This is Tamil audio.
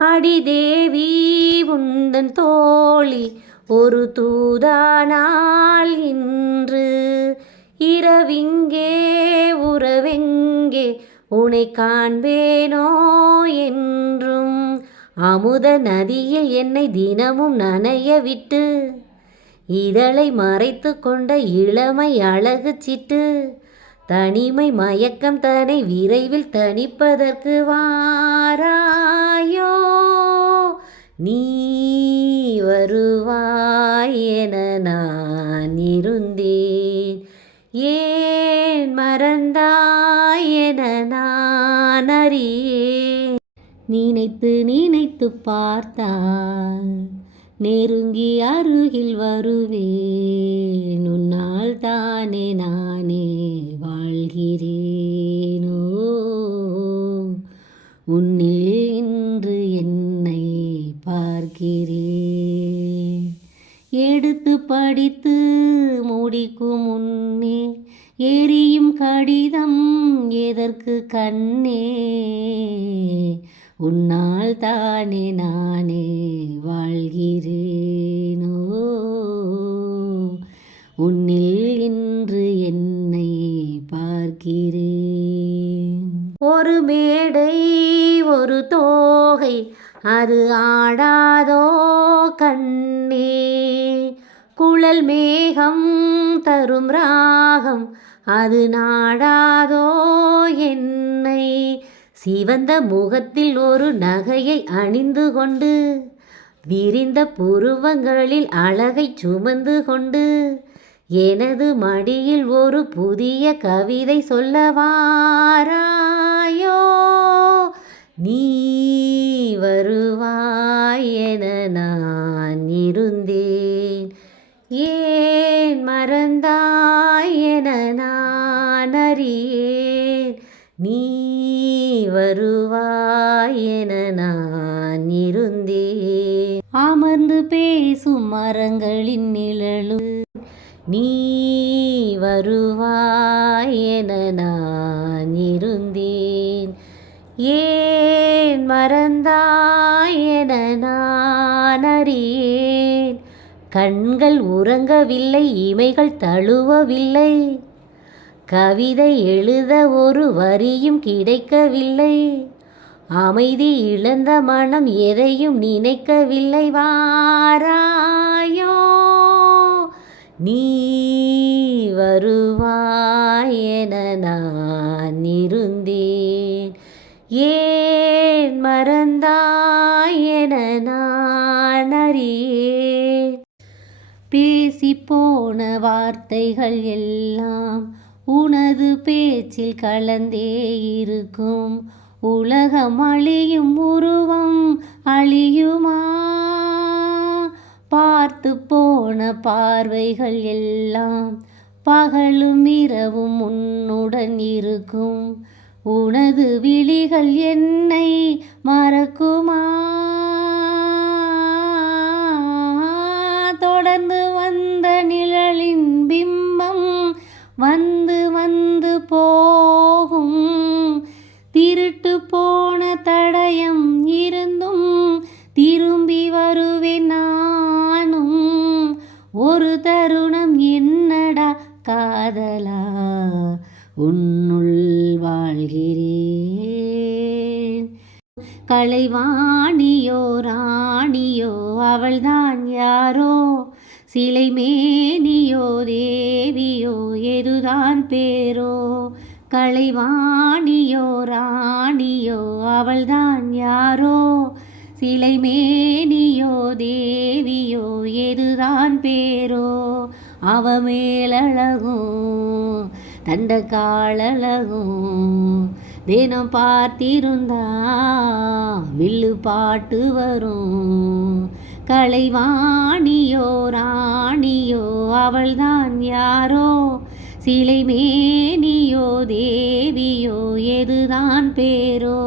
அடிதேவி உந்தன் தோழி ஒரு தூதானால் இன்று. இரவிங்கே உறவெங்கே உனை காண்பேனோ என்றும். அமுத நதியில் என்னை தினமும் நனைய விட்டு இதழை மறைத்து கொண்ட இளமை அழகு சிட்டு. தனிமை மயக்கம் தன்னை விரைவில் தணிப்பதற்கு வாராயோ நீ வருவாய் என நான் இருந்தேன். ஏன் மறந்தாய் என நான் அறியேன். நினைத்து நினைத்து பார்த்தால் நெருங்கி அருகில் வருவேன். உன்னால் தானே நானே வாழ்கிறேனோ. உன்னில் எடுத்து படித்து முடிக்கும் முன்னே எரியும் கடிதம் எதற்கு கண்ணே? உன்னால் தானே நானே வாழ்கிறேனோ? உன்னில் இன்று என்னை பார்க்கிறேன். ஒரு மேடை ஒரு தோகை அது ஆடாதோ கண்ணே குழல் மேகம் தரும் ராகம் அது நாடாதோ என்னை. சிவந்த முகத்தில் ஒரு நகையை அணிந்து கொண்டு விரிந்த புருவங்களில் அழகை சுமந்து கொண்டு எனது மடியில் ஒரு புதிய கவிதை சொல்லவாரா? ஏன் மறந்தாய் என நான் அறியேன். நீ வருவாய் என நான் இருந்தேன். அமர்ந்து பேசும் மரங்களின் நிழலு நீ வருவாய் என நான் இருந்தேன். ஏன் மறந்தாய் என நான் அறியேன். கண்கள் உறங்கவில்லை இமைகள் தழுவவில்லை. கவிதை எழுத ஒரு வரியும் கிடைக்கவில்லை. அமைதி இழந்த மனம் எதையும் நினைக்கவில்லை. வாராயோ நீ வருவாய் என நான் இருந்தேன். ஏன் மறந்தாய் என நான் அறியேன். பேசி போன வார்த்தைகள் எல்லாம் உனது பேச்சில் கலந்தே இருக்கும். உலகம் அழியும் உருவம் அழியுமா? பார்த்து போன பார்வைகள் எல்லாம் பகலும் இரவும் உன்னுடன் இருக்கும். உனது விழிகள் என்னை மறக்குமா? தொடர்ந்து வந்த நிழலின் பிம்பம் வந்து வந்து போகும். திருட்டு போன தடயம் இருந்தும் திரும்பி வருவேன் நானும். ஒரு தருணம் என்னடா காதலா? உன் கலைவாணியோ ராணியோ அவள்தான் யாரோ? சிலை மேனியோ தேவியோ எதுதான் பேரோ? கலைவாணியோ ராணியோ அவள்தான் யாரோ? சிலை மேனியோ தேவியோ எதுதான் பேரோ? அவ மேலழகும் தண்ட காலழகும் தினம் பார்த்திருந்தா வில்லு பாட்டு வரும். கலைவாணியோ ராணியோ அவள்தான் யாரோ? சிலை மேனியோ தேவியோ எதுதான் பேரோ?